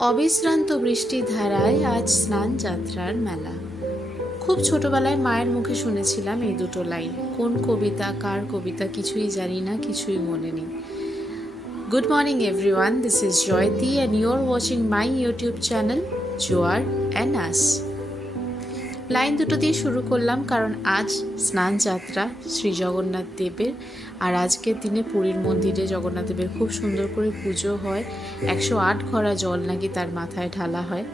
অবিশ্রান্ত বৃষ্টি ধারায় আজ স্নান যাত্রার মেলা। খুব ছোটবেলায় মায়ের মুখে শুনেছিলাম এই দুটো লাইন। কোন কবিতা, কার কবিতা কিছুই জানি না, কিছুই মনে নেই। Good morning everyone, this is Joyati and you're watching my YouTube channel Joar and Us. Line দুটো দিয়ে শুরু করলাম কারণ আজ স্নান যাত্রা শ্রী জগন্নাথ দেবের। আর আজকের দিনে পুরীর মন্দিরে জগন্নাথ দেবের খুব সুন্দর করে পুজো হয়। 108 ঘড়া জল নাকি তার মাথায় ঢালা হয়।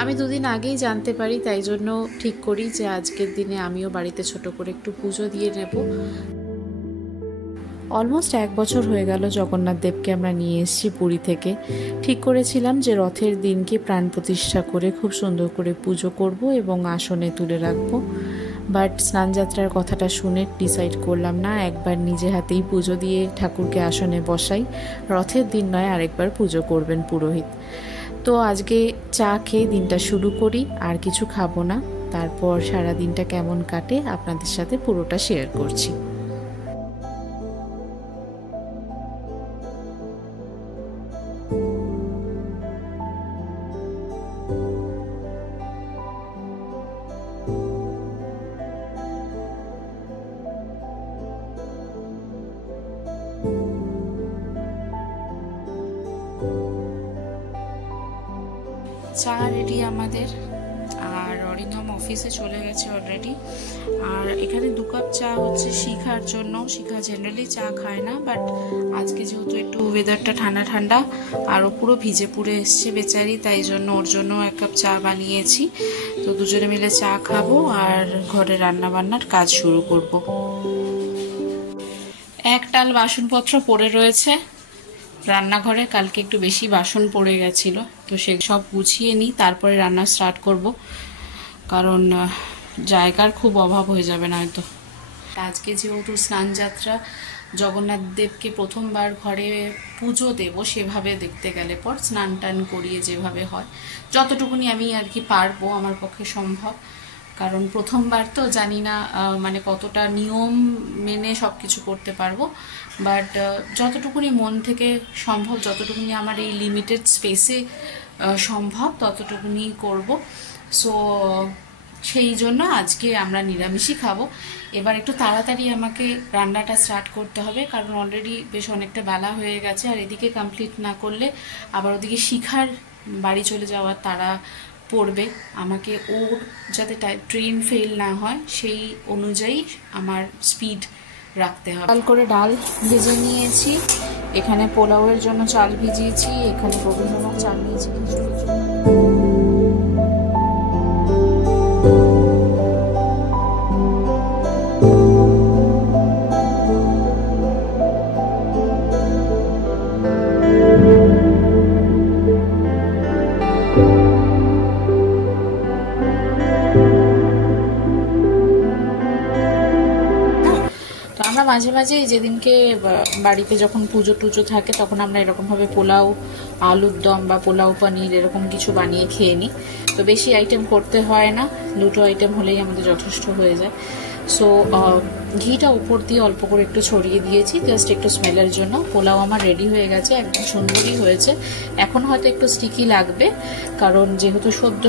আমি দুদিন আগেই জানতে পারি, তাই জন্য ঠিক করি যে আজকের দিনে আমিও বাড়িতে ছোট করে একটু পুজো দিয়ে নেব। অলমোস্ট 1 বছর হয়ে গেল জগন্নাথ দেবকে আমরা নিয়ে এসেছি পুরী থেকে। ঠিক করেছিলাম যে রথের দিনকে প্রাণ প্রতিষ্ঠা করে খুব সুন্দর করে পুজো করব এবং আসনে তুলে রাখবো। বাট স্নানযাত্রার কথাটা শুনে ডিসাইড করলাম না, একবার নিজে হাতেই পুজো দিয়ে ঠাকুরকে আসনে বসাই। রথের দিন নয়, আরেকবার পুজো করবেন পুরোহিত। তো আজকে চা খেয়ে দিনটা শুরু করি, আর কিছু খাবো না। তারপর সারা দিনটা কেমন কাটে আপনাদের সাথে পুরোটা শেয়ার করছি। চা রেডি আমাদের, আর অরিন্দম অফিসে চলে গেছে অলরেডি। আর এখানে 2 কাপ চা হচ্ছে শিখার জন্য। শিখা জেনারেলি চা খায় না, বাট আজকে যেহেতু একটু ওয়েদারটা ঠান্ডা ঠান্ডা আর ও পুরো ভিজে পুড়ে এসছে বেচারি, তাই জন্য ওর জন্য 1 কাপ চা বানিয়েছি। তো দুজনে মিলে চা খাবো আর ঘরে রান্না বান্নার কাজ শুরু করব। একটাল বাসনপত্র পড়ে রয়েছে রান্নাঘরে, কালকে একটু বেশি বাসন পড়ে গেছিল, তো সে সব গুছিয়ে নিই, তারপরে রান্না স্টার্ট করব, কারণ জায়গার খুব অভাব হয়ে যাবে না হয়তো। আজকে যেহেতু স্নানযাত্রা, জগন্নাথ দেবকে প্রথমবার ঘরে পুজো দেব সেভাবে দেখতে গেলে পর স্নান টান করিয়ে যেভাবে হয়, যতটুকুনি আমি আর কি পারবো আমার পক্ষে সম্ভব। কারণ প্রথমবার তো জানি না মানে কতটা নিয়ম মেনে সব কিছু করতে পারবো, বাট যতটুকুনি মন থেকে সম্ভব, যতটুকুনি আমার এই লিমিটেড স্পেসে সম্ভব ততটুকুনি করব। সো সেই জন্য আজকে আমরা নিরামিষই খাবো। এবার একটু তাড়াতাড়ি আমাকে রান্নাটা স্টার্ট করতে হবে, কারণ অলরেডি বেশ অনেকটা বেলা হয়ে গেছে। আর এদিকে কমপ্লিট না করলে আবার ওদিকে শিখার বাড়ি চলে যাওয়ার তারা পড়বে আমাকে, ওর যাতে ট্রেন ফেল না হয় সেই অনুযায়ী আমার স্পিড রাখতে হবে। ডাল করে ডাল ভেজে নিয়েছি, এখানে পোলাওয়ের জন্য চাল ভিজিয়েছি, এখানে রবীন্দ্রনাথ চাল নিয়েছি খিচুড়ির জন্য। আমরা মাঝে মাঝে যেদিনকে বাড়িতে যখন পুজো টুজো থাকে তখন আমরা এরকমভাবে পোলাও, আলুর দম বা পোলাও পনির এরকম কিছু বানিয়ে খেয়ে নিই। তো বেশি আইটেম করতে হয় না, 2টো আইটেম হলেই আমাদের যথেষ্ট হয়ে যায়। সো ঘিটা উপর দিয়ে অল্প করে একটু ছড়িয়ে দিয়েছি জাস্ট একটু স্মেলের জন্য। পোলাও আমার রেডি হয়ে গেছে, একদম সুন্দরই হয়েছে। এখন হয়তো একটু স্টিকি লাগবে কারণ যেহেতু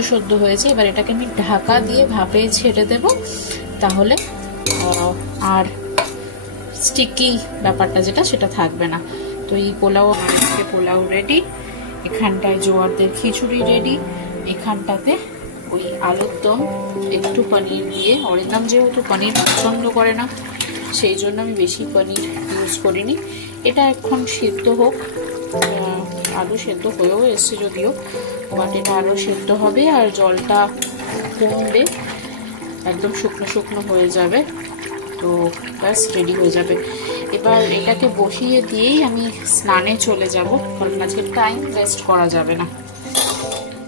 সদ্য হয়েছে। এবার এটাকে আমি ঢাকা দিয়ে ভাপে ছেড়ে দেব, তাহলে আর স্টিকি ব্যাপারটা যেটা সেটা থাকবে না। তো এই পোলাও, আমাদের পোলাও রেডি, এখানটায় জোয়ারদের খিচুড়ি রেডি, এখানটাতে ওই আলুর দম, একটু পনির দিয়ে। অরিন্দম যেহেতু পনির পছন্দ করে না সেই জন্য আমি বেশি পনির ইউজ করিনি। এটা এখন সেদ্ধ হোক, আলু সেদ্ধ হয়েও এসছে যদিও, বাট এটা আলু সেদ্ধ হবে আর জলটা কমবে, একদম শুকনো শুকনো হয়ে যাবে, তো ব্যাস রেডি হয়ে যাবে। এবার এটাকে বসিয়ে দিয়েই আমি স্নানে চলে যাব, কারণ আজকে টাইম ওয়েস্ট করা যাবে না।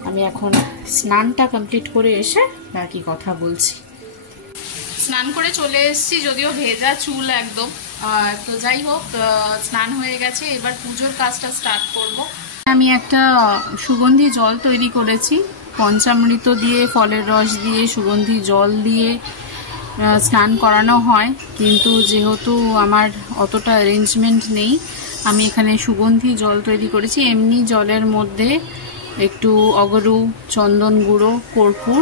আমি এখন স্নানটা কমপ্লিট করে এসে বাকি কথা বলছি। স্নান করে চলে এসেছি, যদিও ভেজা চুল একদম। তো যাই হোক, স্নান হয়ে গেছে, এবার পুজোর কাজটা স্টার্ট করব। আমি একটা সুগন্ধি জল তৈরি করেছি, পঞ্চামৃত দিয়ে, ফলের রস দিয়ে, সুগন্ধি জল দিয়ে স্নান করানো হয়, কিন্তু যেহেতু আমার অতটা অ্যারেঞ্জমেন্ট নেই, আমি এখানে সুগন্ধি জল তৈরি করেছি। এমনি জলের মধ্যে একটু অগরু, চন্দন গুঁড়ো, কর্পূর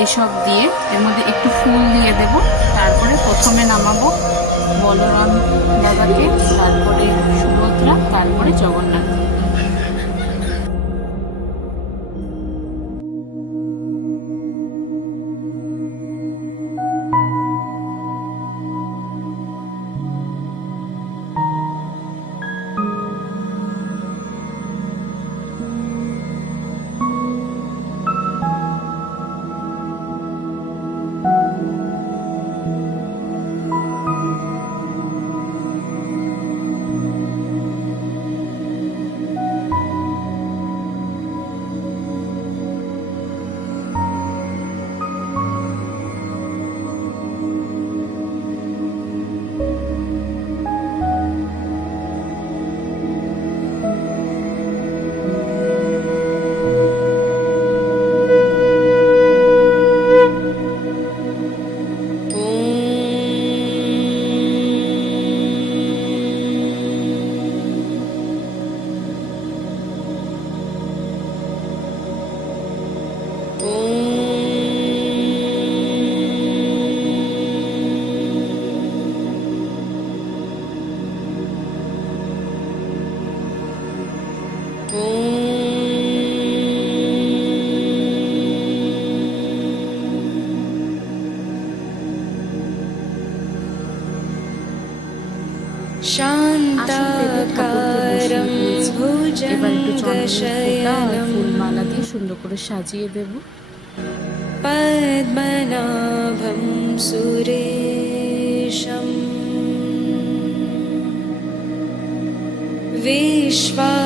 এইসব দিয়ে এর মধ্যে একটু ফুল দিয়ে দেব। তারপরে প্রথমে নামাবো বলরাম দাদাকে, তারপরে সুভদ্রা, তারপরে জগন্নাথ। শান্তাকারং ভুজঙ্গশয়নম ফুলমালা দিয়ে সুন্দর করে সাজিয়ে দেব। পদ্মনাভং সুরেশম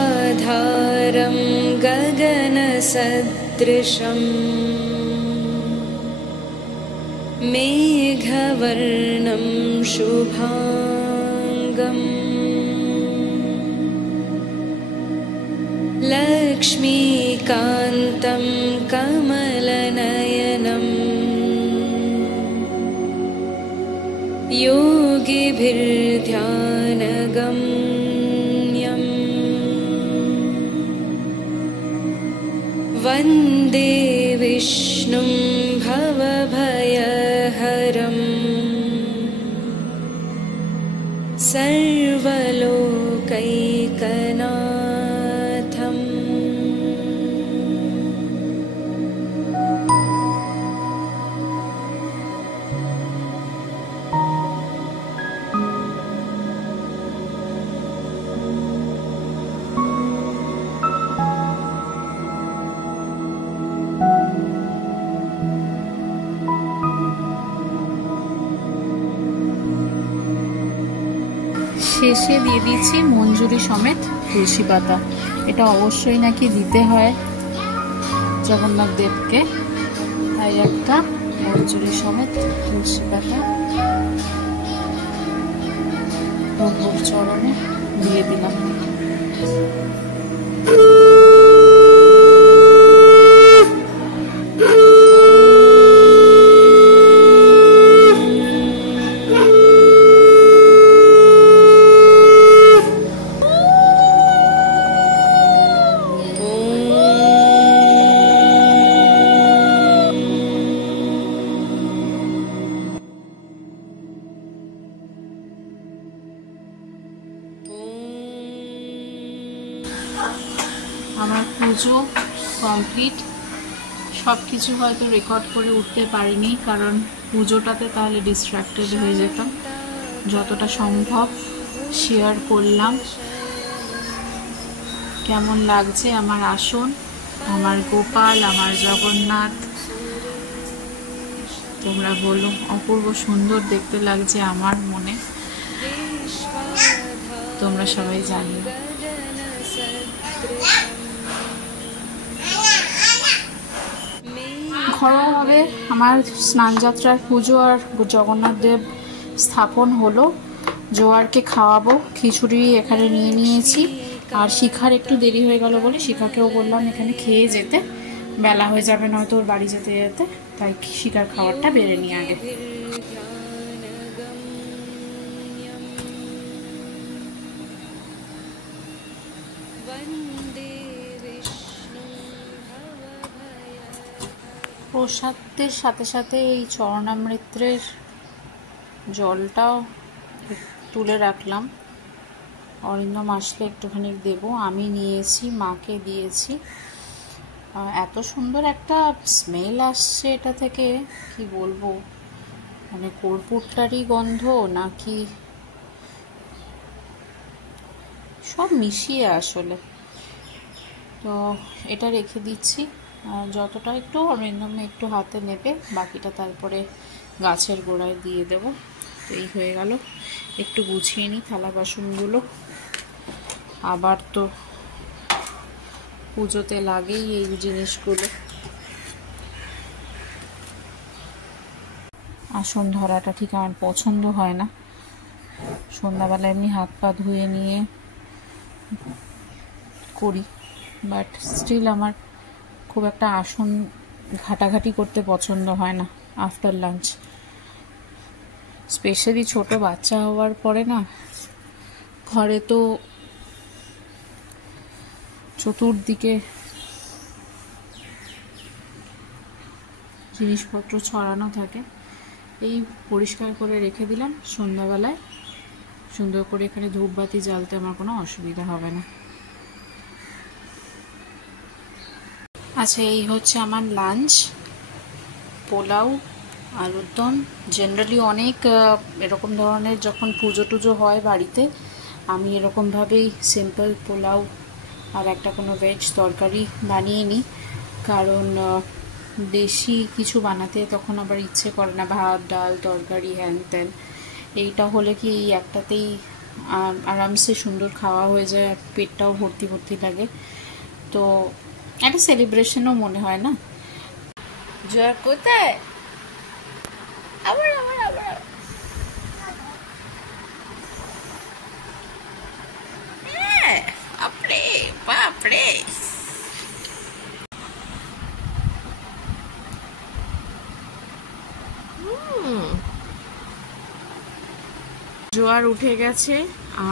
विश्वाधारं गगनसदृशं मेघवर्णं शुभांगं लक्ष्मीकान्तं कमलनयनं योगिभिर्ध्यानगम्यम् वन्दे विष्णुं भवभयहरं सर्वलोकैकनाथम्। শেষে দিয়ে দিচ্ছি মঞ্জুরি সমেত তুলসী পাতা। এটা অবশ্যই নাকি দিতে হয় জগন্নাথ দেবকে, তাই একটা মঞ্জুরি সমেত তুলসী পাতা প্রভুর চরণে দিয়ে দিলাম। আমার পুজো কমপ্লিট। সব কিছু হয়তো রেকর্ড করে উঠতে পারিনি, কারণ পুজোটাতে তাহলে ডিস্ট্র্যাক্টেড হয়ে যেতাম। যতটা সম্ভব শেয়ার করলাম। কেমন লাগছে আমার আসন, আমার গোপাল, আমার জগন্নাথ, তোমরা বলো। অপূর্ব সুন্দর দেখতে লাগছে আমার মনে, তোমরা সবাই জানো। ঘরোয়াভাবে আমার স্নানযাত্রার পুজো আর জগন্নাথ দেব স্থাপন হলো। জোয়ারকে খাওয়াবো, খিচুড়ি এখানে নিয়ে নিয়েছি। আর শিখার একটু দেরি হয়ে গেল বলে শিখাকেও বললাম এখানে খেয়ে যেতে, বেলা হয়ে যাবে নয়তো ওর বাড়ি যেতে যেতে, তাই শিখার খাবারটা বেড়ে নিয়ে আগে। वन्दे विष्णुं প্রসাদের সাথে সাথে এই চরণামৃতের জলটাও তুলে রাখলাম, অরিন্দম আসলে একটুখানি দেব। আমি নিয়েছি, মাকে দিয়েছি। এত সুন্দর একটা স্মেল আসছে এটা থেকে, কি বলবো, মানে কর্পূরটারই গন্ধ নাকি সব মিশিয়ে আসলে। তো এটা রেখে দিচ্ছি, যতটা একটু অরিন্দমে একটু হাতে নেবে, বাকিটা তারপরে গাছের গোড়ায় দিয়ে দেব। তো এই হয়ে গেল। একটু গুছিয়ে নিই থালা বাসনগুলো, আবার তো পুজোতে লাগেই এই জিনিসগুলো। আসন ধরাটা ঠিক আমার পছন্দ হয় না। সন্ধ্যাবেলা এমনি হাত পা ধুয়ে নিয়ে করি, বাট স্টিল আমার খুব একটা আসন ঘাটাঘাটি করতে পছন্দ হয় না আফটার লাঞ্চ। স্পেশালি ছোট বাচ্চা হওয়ার পরে না, ঘরে তো চতুর্দিকে জিনিসপত্র ছড়ানো থাকে। এই পরিষ্কার করে রেখে দিলাম, সন্ধ্যাবেলায় সুন্দর করে এখানে ধূপবাতি জ্বালতে আমার কোনো অসুবিধা হবে না। আচ্ছা, এই হচ্ছে আমার লাঞ্চ। পোলাও, আলুর দম। জেনারেলি অনেক এরকম ধরনের যখন পুজো টুজো হয় বাড়িতে, আমি এরকমভাবেই সিম্পল পোলাও আর একটা কোনো ভেজ তরকারি বানিয়ে নিই, কারণ বেশি কিছু বানাতে তখন আবার ইচ্ছে করে না, ভাত ডাল তরকারি হ্যান ত্যান। এইটা হলে কি এই একটাতেই আরামসে সুন্দর খাওয়া হয়ে যায়, পেটটাও ভর্তি ভর্তি লাগে। তো একটা সেলিব্রেশনও মনে হয় না। জয়া কোথায়? আবার আবার আবার বাপরে বাপরে। জোয়ার উঠে গেছে,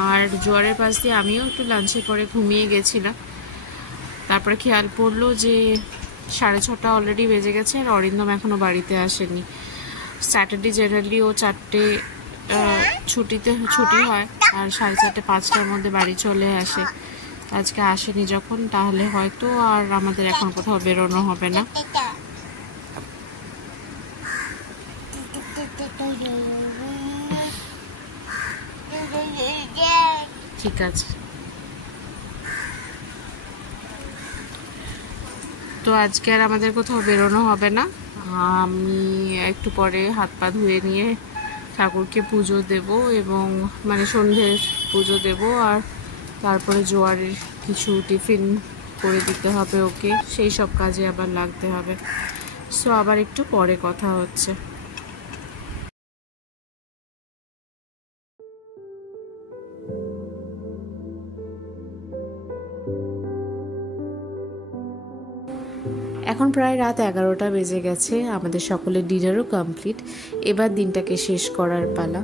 আর জোয়ারের পাশ দিয়ে আমিও একটু লাঞ্চে পরে ঘুমিয়ে গেছিলাম। তারপরে খেয়াল পড়লো যে 6:30 অলরেডি বেজে গেছে, আর অরিন্দম এখনো বাড়িতে আসেনি। স্যাটারডে জেনারেলি ও 4টে ছুটি হয়, আর 4:30 5টার মধ্যে বাড়ি চলে আসে। আজকে আসেনি যখন, তাহলে হয়তো আর আমাদের এখন কোথাও বেরোনো হবে না। ঠিক আছে, তো আজকে আর আমাদের কোথাও বেরোনো হবে না। আমি একটু পরে হাত পা ধুয়ে নিয়ে ঠাকুরকে পুজো দেব, এবং মানে সন্ধ্যের পুজো দেব, আর তারপরে জোয়ারের কিছু টিফিন করে দিতে হবে ওকে, সেই সব কাজে আবার লাগতে হবে। সো আবার একটু পরে কথা হচ্ছে। এখন প্রায় রাত 11টা বেজে গেছে, আমাদের সকলের ডিনারও কমপ্লিট। এবার দিনটাকে শেষ করার পালা।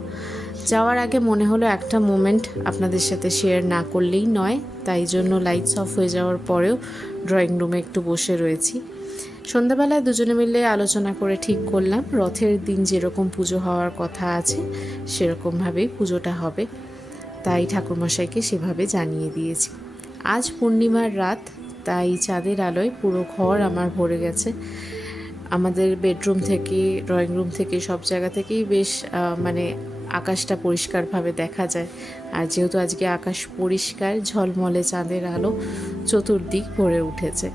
যাওয়ার আগে মনে হলো একটা মোমেন্ট আপনাদের সাথে শেয়ার না করলেই নয়, তাই জন্য লাইটস অফ হয়ে যাওয়ার পরেও ড্রয়িং রুমে একটু বসে রয়েছি। সন্ধ্যাবেলায় দুজনে মিলে আলোচনা করে ঠিক করলাম রথের দিন যেরকম পুজো হওয়ার কথা আছে সেরকমভাবেই পুজোটা হবে, তাই ঠাকুরমশাইকে সেভাবে জানিয়ে দিয়েছি। আজ পূর্ণিমার রাত, তাই চাঁদের আলোয় পুরো ঘর আমার ভরে গেছে। আমাদের বেডরুম থেকে, ড্রয়িং রুম থেকে, সব জায়গা থেকেই বেশ মানে আকাশটা পরিষ্কারভাবে দেখা যায়। আর যেহেতু আজকে আকাশ পরিষ্কার, ঝলমলে চাঁদের আলো চতুর্দিক ভরে উঠেছে।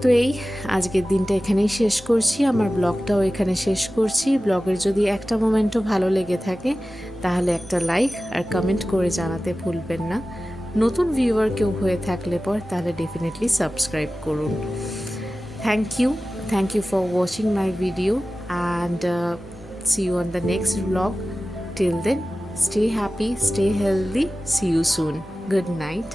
তো এই আজকের দিনটা এখানেই শেষ করছি, আমার ব্লগটাও এখানে শেষ করছি। ব্লগের যদি একটা মোমেন্টও ভালো লেগে থাকে তাহলে একটা লাইক আর কমেন্ট করে জানাতে ভুলবেন না। নতুন ভিউয়ার কেউ হয়ে থাকলে পর তাহলে ডেফিনেটলি সাবস্ক্রাইব করুন। Thank you for watching my video, and see you on the next vlog. Till then, stay happy, stay healthy. See you soon. Good night.